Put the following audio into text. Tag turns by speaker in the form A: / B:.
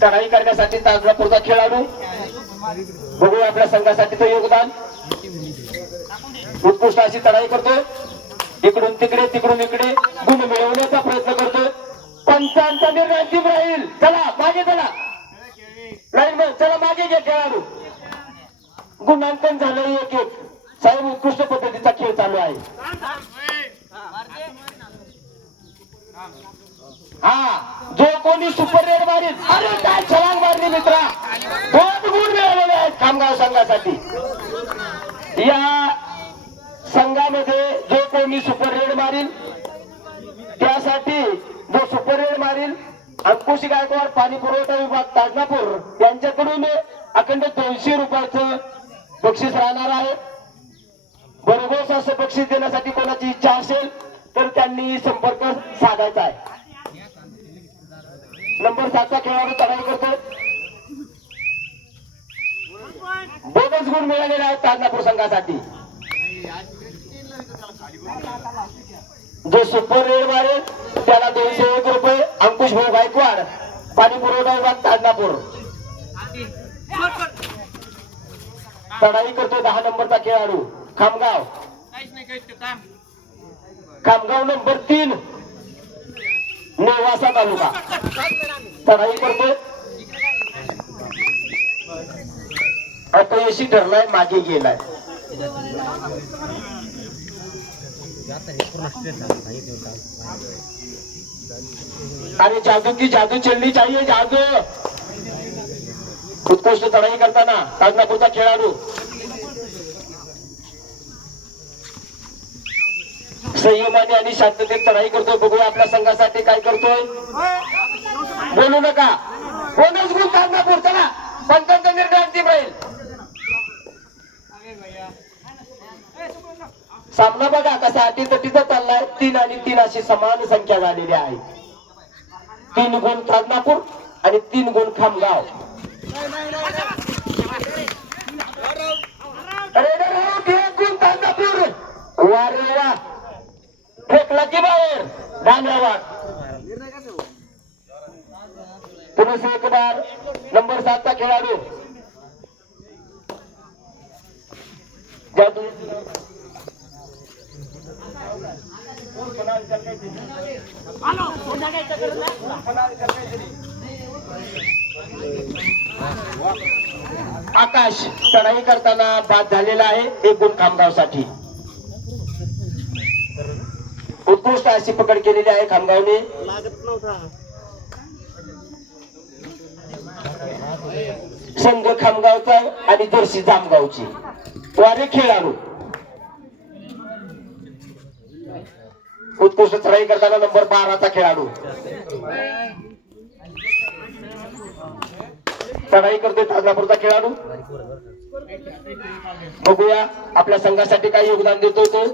A: चढाई करण्यासाठी ताजनापूरचा खेळाडू. बघूया आपल्या संघासाठी तो योगदान. उत्कृष्ट अशी चढाई करतो इकडून तिकडे तिकडून इकडे. गुण मिळवण्याचा प्रयत्न करतो पंचांचा निर्णय अंतिम राहील चला मागे चला. लाईन मध्ये चला मागे घ्या खेळाडू. गुणांकन झालं एक एक साहेब उत्कृष्ट पद्धतीचा खेळ चालू आहे. हा. कोणी सुपर रेड मारेल अरे काय छलांग मारली मित्रा? दोन गुण मिळालेले आहेत खामगाव संघासाठी? या संघामध्ये जो कोणी सुपर रेड मारील त्यासाठी जो सुपर रेड मारील अंकुश गायकवाड पाणी पुरवठा विभाग ताजनापूर यांच्याकडून अखंड दोनशे रुपयाचं बक्षीस राहणार आहे. बरोबर असं बक्षीस देण्यासाठी कोणाची इच्छा असेल तर त्यांनी संपर्क साधायचा आहे. नंबर सातचा खेळाडू चढाई करतो बोनस गुण मिळालेला आहे ताजनापूर संघासाठी. जो सुपर रेड मारेल त्याला दोनशे एक रुपये अंकुश भाऊ गायकवाड पाणी पुरवठा विभाग ताजनापूर. चढाई करतो दहा नंबरचा खेळाडू खामगाव. खामगाव नंबर तीन. नेवासा तालुका. चढाई करतो अपयशी ठरलाय मागे गेलाय. अरे जादू की जादू चलनी चाहिए जादू. उत्कृष्ट चढाई करताना ताजनापूरचा खेळाडू. संयमाने आणि शांततेत चढाई करतोय. बघूया आपल्या संघासाठी काय करतोय. बोलू नका. कोणच गुण ताजनापूर चला पंचांचा निर्णय अंतिम राहील सामना बघा कसा अटीतटीचा चाललाय. तीन आणि तीन अशी समान संख्या झालेली आहे. तीन गुण ताजनापूर आणि तीन गुण खामगाव अरे रे रे, एक गुण ताजनापूर वा रे वा फेकला की बाहेर धन्यवाद. पुरुष एक बार नंबर सातचा खेळाडू. आकाश चढाई करताना बाद झालेला आहे एकूण गुण उत्कृष्ट अशी पकड केलेली आहे खामगावने. संघ खामगावचा आणि जर्सी जामगावची. वारे खेळाडू. उत्कृष्ट चढाई करताना नंबर बाराचा खेळाडू. चढाई करतोय ताजनापूरचा खेळाडू. बघूया आपल्या संघासाठी काय योगदान देतो तो.